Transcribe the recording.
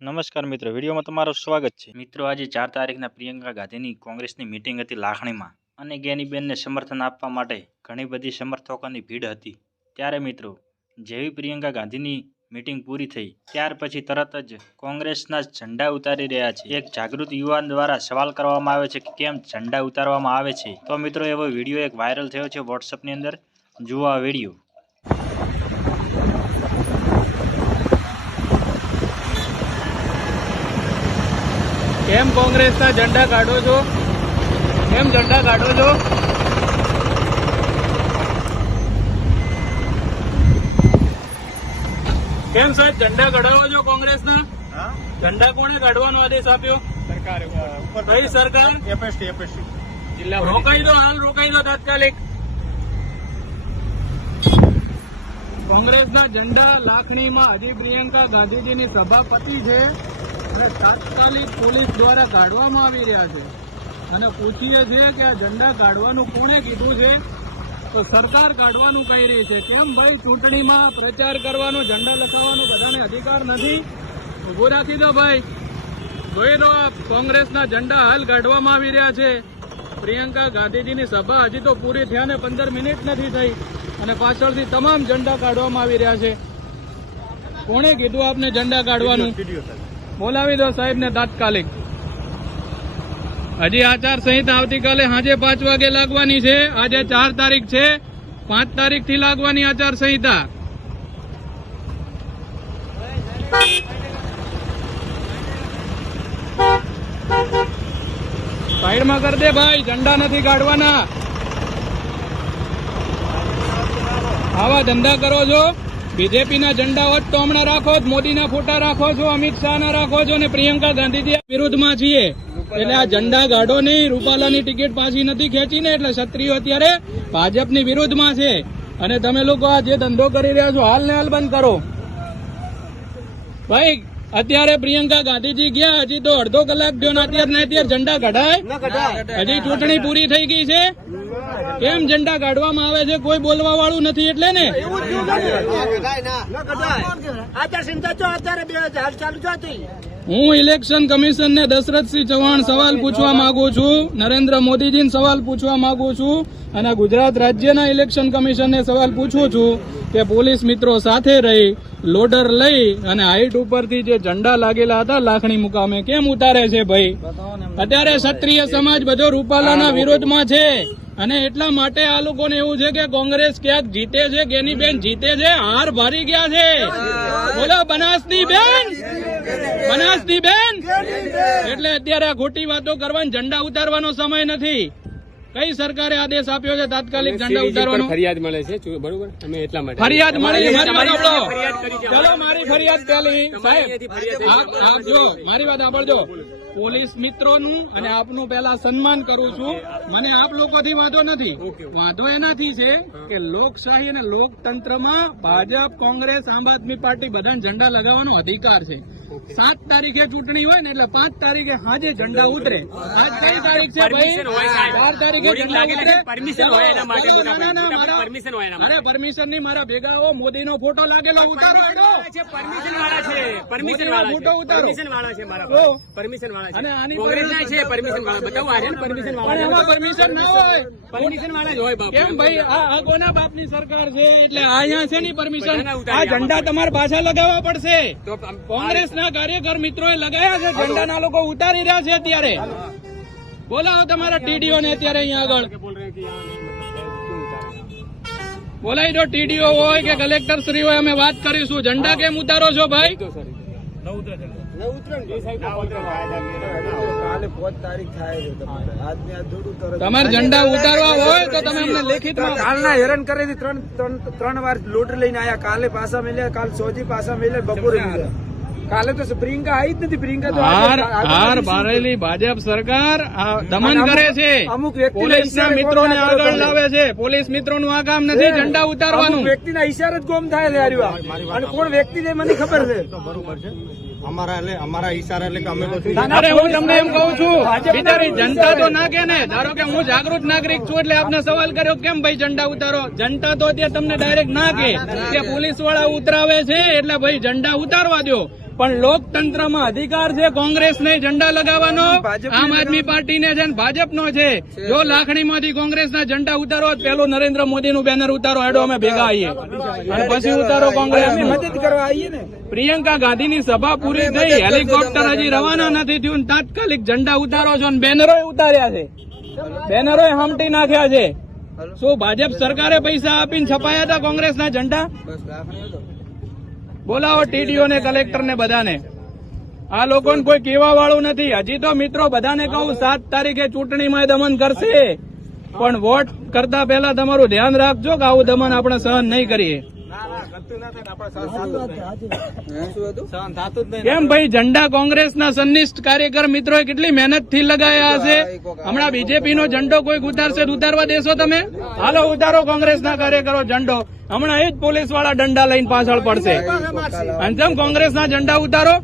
નમસ્કાર મિત્રો, વિડીયોમાં તમારું સ્વાગત છે। મિત્રો, આજે 4 તારીખના પ્રિયંકા ગાંધીની કોંગ્રેસની મીટિંગ હતી લાખણીમાં અને જ્ઞાનીબેનને સમર્થન આપવા માટે ઘણી બધી સમર્થકોની ભીડ હતી। ત્યારે મિત્રો, જેવી પ્રિયંકા ગાંધીની મીટિંગ પૂરી થઈ ત્યાર પછી તરત જ કોંગ્રેસના ઝંડા ઉતારી રહ્યા છે। એક જાગૃત યુવાન દ્વારા સવાલ કરવામાં આવે છે કે કેમ ઝંડા ઉતારવામાં આવે છે। તો મિત્રો, એવો વિડીયો એક વાયરલ થયો છે વોટ્સઅપની અંદર, જુઓ આ વિડીયો। કેમ કોંગ્રેસના ઝંડા કાઢો છો? કેમ ઝંડા કાઢો છો? કેમ સાહેબ ઝંડા કઢાવો છો કોંગ્રેસના? ઝંડા કોણે કાઢવાનો આદેશ આપ્યો? સરકારે। કઈ સરકાર? એપીએસસી જિલ્લા। રોકાઈ દો, હાલ રોકાઈ દો તાત્કાલિક। કોંગ્રેસના ઝંડા લાખણીમાં હજી પ્રિયંકા ગાંધીજીની સભા પતી છે અને તાત્કાલિક પોલીસ દ્વારા કાઢવામાં આવી રહ્યા છે અને પૂછીએ છીએ કે આ ઝંડા કાઢવાનું કોણે કીધું છે? તો સરકાર કાઢવાનું કહી રહી છે। કેમ ભાઈ, ચૂંટણીમાં પ્રચાર કરવાનો, ઝંડા લખાવવાનો બધાને અધિકાર નથી? ઉભું રાખી દો ભાઈ। જોઈ લો, કોંગ્રેસના ઝંડા હાલ કાઢવામાં આવી રહ્યા છે। પ્રિયંકા ગાંધીજીની સભા હજી તો પૂરી થયા ને 15 મિનિટ નથી થઈ અને પાછળથી તમામ ઝંડા કાઢવામાં આવી રહ્યા છે। કોણે કીધું આપને ઝંડા કાઢવાનું? બોલાવી દો સાહેબને તાત્કાલિક। હજી આચાર સંહિતા આવતીકાલે સાંજે 5 વાગે લાગવાની છે। આજે 4 તારીખ છે, 5 તારીખથી લાગવાની આચાર સંહિતા। સાઈડમાં કરી દે ભાઈ, ઝંડા નથી કાઢવાના। આવા ધંધા કરો છો? બીજેપીના ઝંડા હોત તો હમણાં રાખો જ, મોદીના ફોટા રાખો છો, અમિત શાહના રાખો છો અને પ્રિયંકા ગાંધીજી વિરુદ્ધમાં છીએ એટલે આ ઝંડા કાઢો નહીં। રૂપાલાની ટિકિટ પાછી નથી ખેંચીને એટલે ક્ષત્રિયો અત્યારે ભાજપની વિરુદ્ધમાં છે અને તમે લોકો આ જે ધંધો કરી રહ્યા છો હાલ ને હાલ બંધ કરો ભાઈ। અત્યારે પ્રિયંકા ગાંધીજી ગયા, હજી તો અડધો કલાક થયો ને અત્યારે ઝંડા કઢાય? હજી ચૂંટણી પૂરી થઈ ગઈ છે, કેમ ઝંડા કાઢવામાં આવે છે? કોઈ બોલવા વાળું નથી એટલે ને? હું ઇલેક્શન કમિશન ને દશરથસિંહ ચૌહાણ સવાલ પૂછવા માંગુ છું, નરેન્દ્ર મોદીજીને સવાલ પૂછવા માંગુ છું અને ગુજરાત રાજ્યના ઇલેક્શન કમિશનને સવાલ પૂછું છું કે પોલીસ મિત્રો સાથે રહી લોડર લઈ અને હાઈટ ઉપરથી જે ઝંડા લાગેલા હતા લાખણી મુકામે કેમ ઉતારે છે ભાઈ? અત્યારે ક્ષત્રિય સમાજ બધો રૂપાલાના વિરોધમાં છે અને એટલા માટે આ લોકોને એવું છે કે કોંગ્રેસ ક્યાંક જીતે છે, જ્ઞાનીબેન જીતે છે, હાર ભારી ગયા છે। બોલો બનાસની બેન, બનાસની બેન। એટલે અત્યારે આ ખોટી વાતો કરવાની, ઝંડા ઉતારવાનો સમય નથી। કઈ સરકારે આદેશ આપ્યો છે તાત્કાલિક ઝંડા ઉતારવાનો? ફરિયાદ મળે છે, બરોબર? અમે એટલા માટે ફરિયાદ મળી, મારી વાત સાંભળો। ચલો, મારી ફરિયાદ પહેલી સાહેબ આપજો, મારી વાત સાંભળજો। પોલીસ મિત્રોનું અને આપનું પહેલા સન્માન કરું છું, મને આપ લોકોથી વાંધો નથી। વાંધો એનાથી છે કે લોકશાહી અને લોકતંત્રમાં ભાજપ, કોંગ્રેસ, આમ આદમી પાર્ટી બધાને ઝંડા લગાવવાનો અધિકાર છે। 7 તારીખે ચૂંટણી હોય ને એટલે 5 તારીખે હાજે ઝંડા ઉતરે। આજ કઈ તારીખ છે ભાઈ? 4 તારીખે ઝંડા ઉતરે। અરે પરમિશન નહીં, મારા ભેગા આવો, મોદીનો ફોટો લાગેલો ઉતારો, ફોટો ઉતારો। અને આની પરમિશન છે, પરમિશન વાળા બતાવો, પરમિશન વાળા, પરમિશન ના હોય, પરમિશન વાળા જ હોય બાપ। કેમ ભાઈ, આ કોના બાપની સરકાર છે? એટલે અહીંયા છે ની પરમિશન, આ ઝંડા તમારે પાછા લગાવવા પડશે। કોંગ્રેસના કાર્યકર મિત્રોએ લગાયા છે ઝંડાના, લોકો ઉતારી રહ્યા છે અત્યારે। બોલાવો તમારા ટીડીઓ ને અત્યારે અહીંયા આગળ બોલાવી દો, ટીડીઓ હોય કે કલેક્ટર શ્રી હોય, અમે વાત કરીશું। ઝંડા કેમ ઉતારો છો ભાઈ? તમારે ઝંડા ઉતારવા હોય તો તમે અમને લેખિતમાં કાલના હેરાન કરે છે। 3 વાર લોટર લઈને આયા, કાલે પાછા મળ્યા, કાલ સોજી પાછા મળ્યા, બપોરે કાલે તો પ્રિયંકા આવી જ નથી। પ્રિયંકા તો હાર બારેલી ભાજપ સરકાર દમન કરે છે, અમુક વ્યક્તિ પોલીસના મિત્રોને આગળ લાવે છે। પોલીસ મિત્રોનું આ કામ નથી ઝંડા ઉતારવાનું। વ્યક્તિના ઈશારે જ ગોમ થાય છે અને કોણ વ્યક્તિ છે મને ખબર છે। બરોબર છે, અમારા ઈશારા એટલે કે અમે તો અરે હું તમને એમ કહું છું, બિચારી જનતા તો ના કે ને, ધારો કે હું જાગૃત નાગરિક છું એટલે આપને સવાલ કર્યો કેમ ભાઈ ઝંડા ઉતારો? જનતા તો અત્યારે તમને ડાયરેક્ટ ના કે પોલીસ વાળા ઉતરાવે છે એટલે ભાઈ ઝંડા ઉતારવા દો। પણ લોકતંત્રમાં અધિકાર છે કોંગ્રેસને ઝંડા લગાવવાનો, આમ આદમી પાર્ટીને છે ને ભાજપનો છે. જો લાખણીમાંથી કોંગ્રેસના ઝંડા ઉતારો, પેલો નરેન્દ્ર મોદીનું બેનર ઉતારો, હેડો અમે ભેગા આવીએ, અને પછી ઉતારો કોંગ્રેસનું. મદદ કરવા આવીએ ને. પ્રિયંકા ગાંધીની સભા પૂરી થઈ, હેલિકોપ્ટર હજી રવાના નથી થયું, તાત્કાલિક ઝંડા ઉતારો છો, અને બેનરો ઉતાર્યા છે, બેનરો હમટી નાખ્યા છે. શું ભાજપ સરકારે પૈસા આપીને છપાયા હતા કોંગ્રેસના ઝંડા? બોલાવો ટીડીઓ ને, કલેક્ટર ને, બધાને. આ લોકોને કોઈ કહેવા વાળું નથી. હજી તો મિત્રો બધાને કહું, 7 તારીખે ચૂંટણીમાં દમન કરશે, પણ વોટ કરતા પહેલા તમારું ધ્યાન રાખજો કે આવું દમન આપણે સહન નહીં કરીએ. કેમ ભાઈ, ઝંડા કોંગ્રેસના સંનિષ્ઠ કાર્યકર મિત્રોએ કેટલી મહેનતથી લગાયા હશે. હમણાં બીજેપી નો ઝંડો કોઈ ઉતારશે, ઉતારવા દેશો તમે? હાલો ઉતારો કોંગ્રેસના કાર્યકરો ઝંડો. હમણાં એ જ પોલીસ વાળા દંડા લઈને પાછળ પડશે. અને જેમ કોંગ્રેસના ઝંડા ઉતારો.